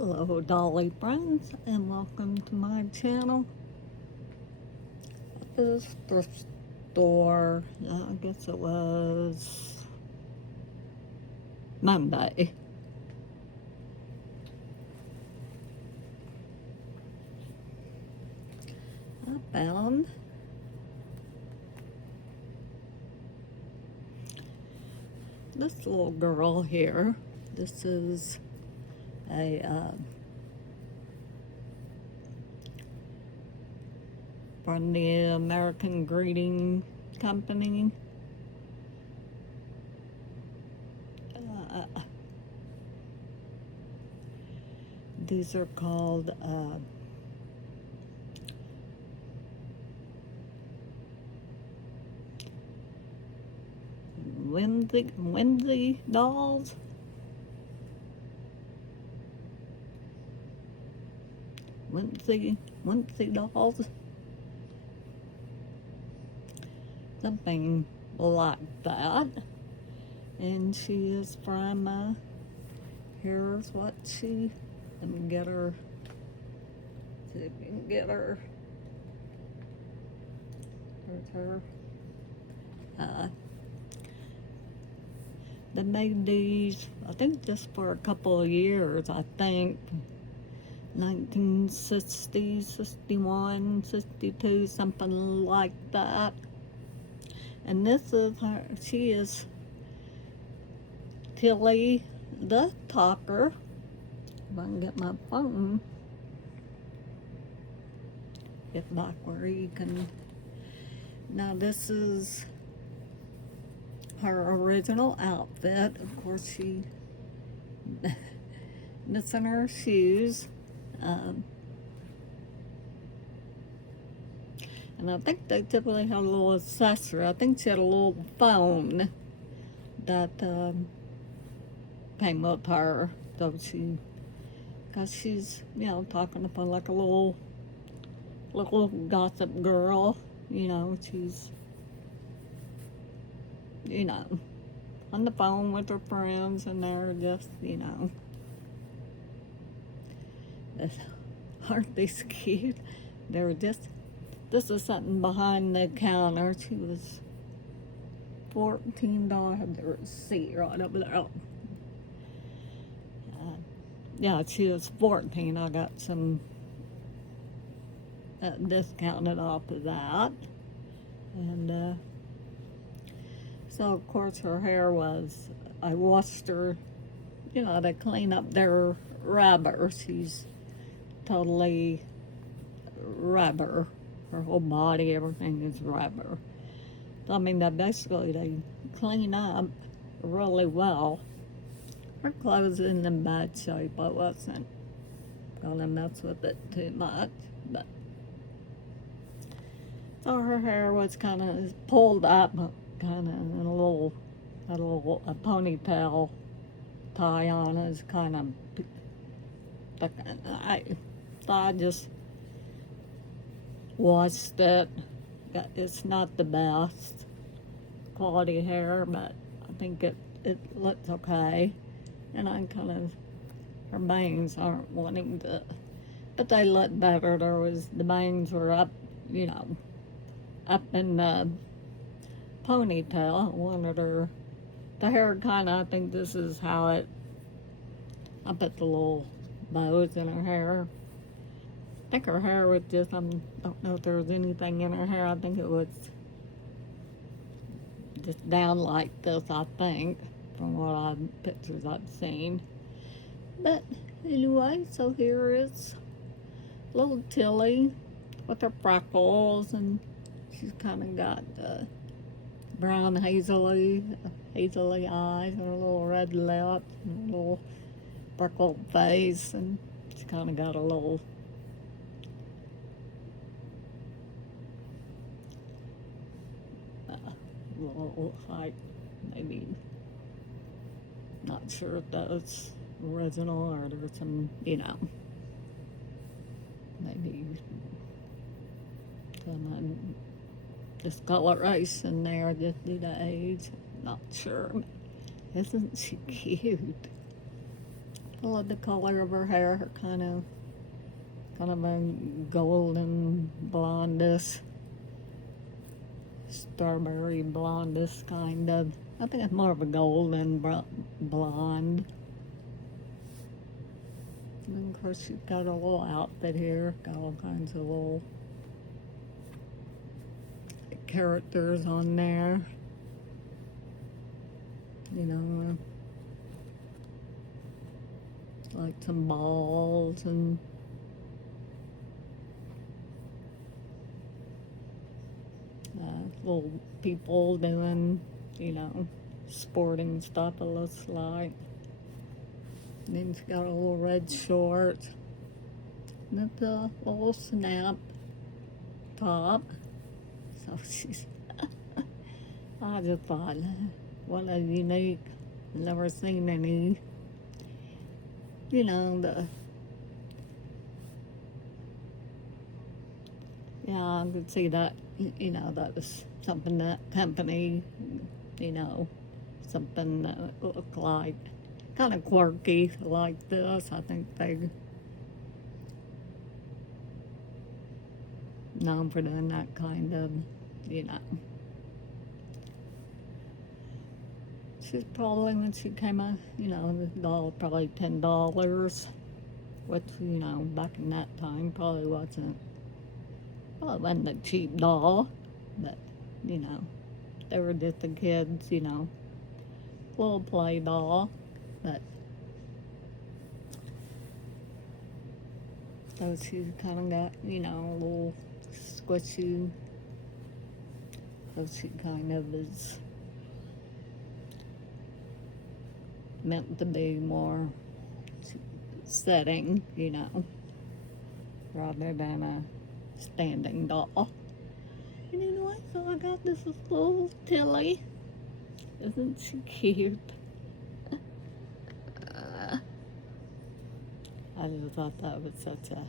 Hello Dolly friends and welcome to my channel. This thrift store, I guess it was Monday. I found this little girl here. This is a from the American Greeting Company. These are called Wednesday dolls. Wednesday dolls. Something like that. And she is from, here's what she, let me get her, see if we can get her. Here's her. They made these, I think just for a couple of years, I think. 1960, 61, 62, something like that. And this is her, she is Tilly the Talker. If I can get my phone, get back where you can. Now this is her original outfit. Of course, she missing her shoes. And I think they typically have a little accessory. I think she had a little phone that came with her. So she, because she's, you know, talking upon like a little gossip girl. You know, she's, you know, on the phone with her friends, and they're just, you know, aren't they cute? They're just, this is something behind the counter. She was $14. I have the receipt right up there. Yeah, she was 14. I got some discounted off of that. And so, of course, her hair was, I washed her, you know, to clean up their rubber. She's totally rubber. Her whole body, everything is rubber. So, I mean, basically they clean up really well. Her clothes in bad shape. I wasn't gonna mess with it too much, but so her hair was kind of pulled up, kind of in a ponytail tie on. Is kind of, I just washed it. It's not the best quality hair, but I think it looks okay. And I kind of, her bangs aren't wanting to, but they look better. The bangs were up, you know, up in the ponytail. I wanted her, the hair kind of, I think this is how it, I put the little bows in her hair. I think her hair was just, I don't know if there was anything in her hair. I think it was just down like this, I think, from what pictures I've seen. But anyway, so here is little Tilly with her freckles, and she's kind of got brown hazily eyes, and a little red lips, and a little freckled face, and she's kind of got a little like, maybe, not sure if that's original or there's some, you know, maybe some discoloration there just due to age. Not sure. Isn't she cute? I love the color of her hair, kind of a golden blondish, strawberry blondish kind of. I think it's more of a golden blonde. And then of course she's got a little outfit here, got all kinds of little characters on there. You know, like some balls and little people doing, you know, sporting stuff, it looks like. And then she's got a little red short with a little snap top. So she's, I just thought, what a unique, never seen any, you know, yeah, I could see that, you know, that was something that company, you know, something that looked like kind of quirky like this. I think they known for doing that kind of, you know. She's probably, when she came out, you know, the doll probably $10, which, you know, back in that time probably wasn't a cheap doll, but, you know, they were just the kids, you know, little play doll, but so she's kind of got, you know, a little squishy, so she kind of is meant to be more setting, you know, rather than a standing doll. And anyway, so I got this little Tilly. Isn't she cute? I just thought that was such a,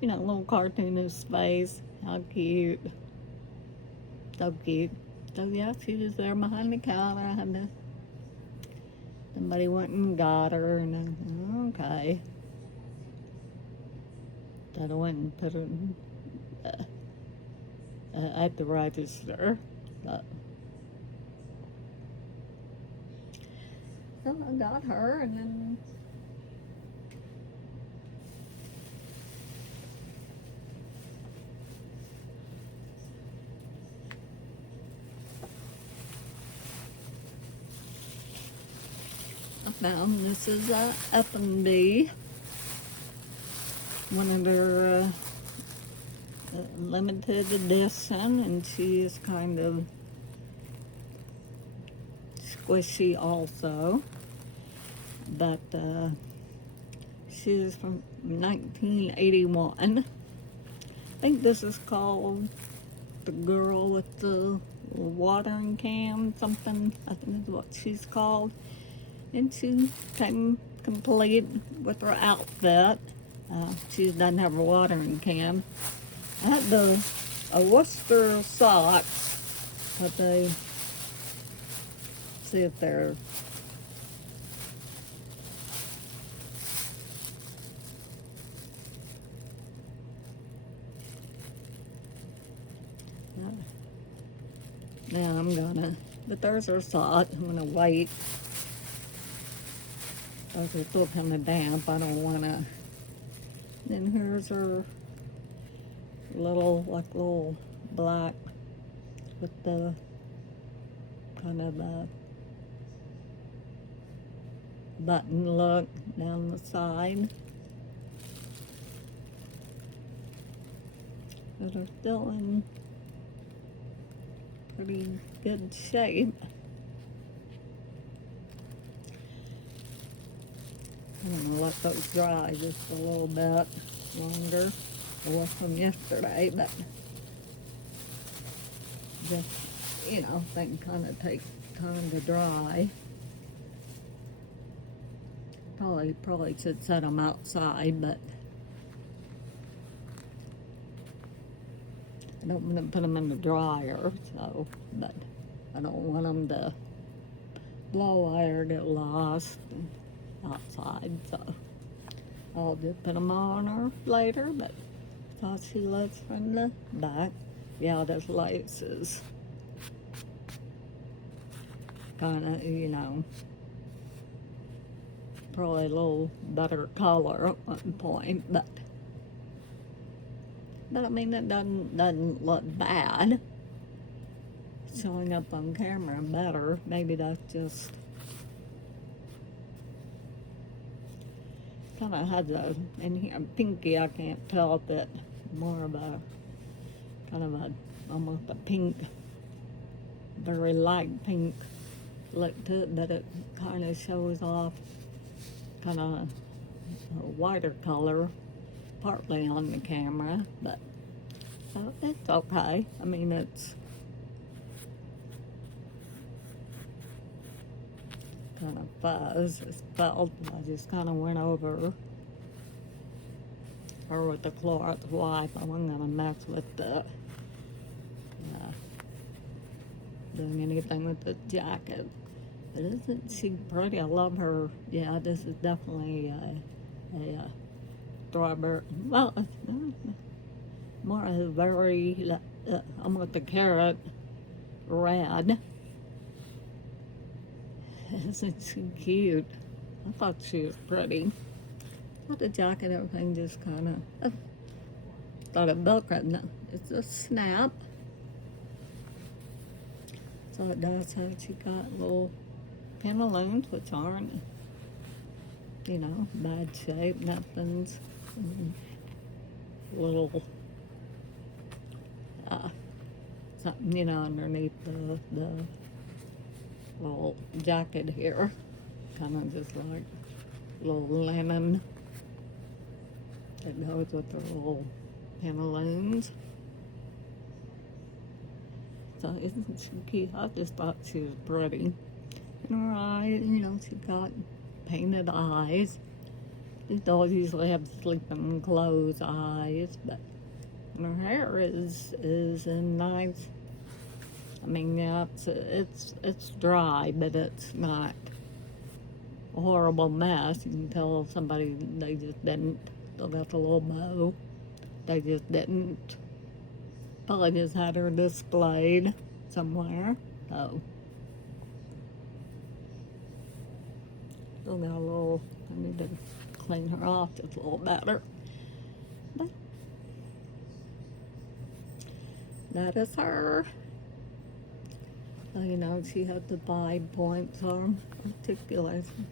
you know, little cartoonish face. How cute. So cute. So yeah, she was there behind the counter. I had to, somebody went and got her, and okay. That I went and put her at the register. But so I got her, and then I found this is a F&B, one of their limited edition, and she is kind of squishy also, but she's from 1981. I think this is called The Girl with the Watering Can, something, I think is what she's called. And she came complete with her outfit. She doesn't have a watering can. I had a Worcester socks, but they, see if they're, now I'm gonna, but there's her sock. I'm gonna wait. Those are still kind of damp. I don't wanna. Then here's her little black with the kind of button look down the side. But are still in pretty good shape. I'm gonna let those dry just a little bit longer. I washed them yesterday, but just, you know, they can kind of take time to dry. Probably should set them outside, but I don't want to put them in the dryer, so, but I don't want them to blow away or get lost. outside, so I'll just put them on her later, but because she looks from the back, yeah, those laces kind of, probably a little better color at one point, but I mean, it doesn't look bad. Showing up on camera better. Maybe that's just kind of has a, in here, pinky, I can't tell if it more of a, kind of a, almost a pink, very light pink look to it, but it kind of shows off kind of a whiter color, partly on the camera, but so it's okay. I mean, it's kind of fuzz. It's felt. I just kind of went over her with the cloth wipe. I wasn't gonna mess with the doing anything with the jacket. But isn't she pretty? I love her. Yeah, this is definitely a strawberry. Well, more of a very almost a carrot red. Isn't she cute? I thought she was pretty. Not the jacket, everything just kind of. Thought it built right now. It's a snap. So it does have, she got little pantaloons, which aren't, bad shape, nothing's little, something, underneath the little jacket here. Kind of just like little linen that goes with the little pantaloons. So isn't she cute? I just thought she was pretty. And her eyes, she got painted eyes. These dolls usually have sleeping clothes eyes, but her hair is in nice. I mean, yeah, it's dry, but it's not a horrible mess. You can tell somebody, they just didn't. Still got the little bow. They just didn't. Probably just had her displayed somewhere. So still got a little. I need to clean her off just a little better. But that is her. So, she had the 5 points on articulation.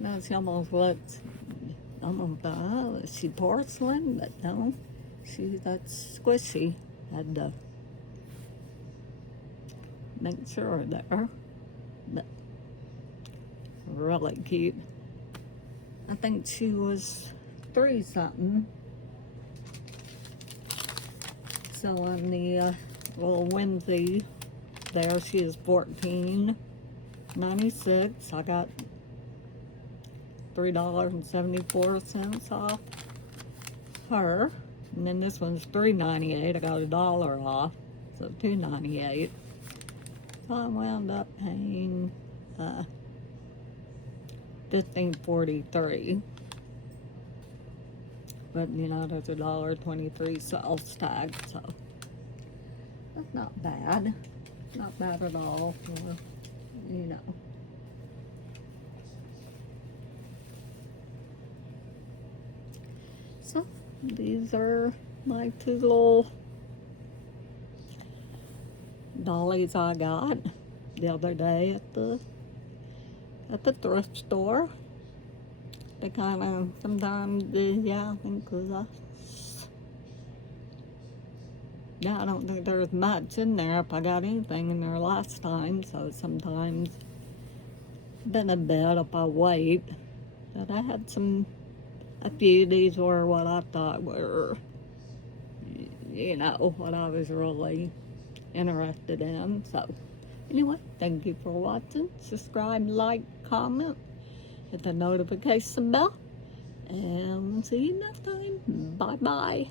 Now she almost looks, is she porcelain? But no, that's squishy. Had to make sure there. But really cute. I think she was 3 something. So on the little Wednesday there, she is $14.96. I got $3.74 off her. And then this one's $3.98. I got $1 off, so $2.98. So I wound up paying $15.43. But there's $1.23 sales tag, so that's not bad. Not bad at all for So these are my 2 little dollies I got the other day at the thrift store. They kind of sometimes, I think I don't think there's much in there if I got anything in there last time, so sometimes been a bit if I wait. But I had a few. These were what I thought were, what I was really interested in. So anyway, thank you for watching. Subscribe, like, comment, hit the notification bell, and see you next time. Bye bye.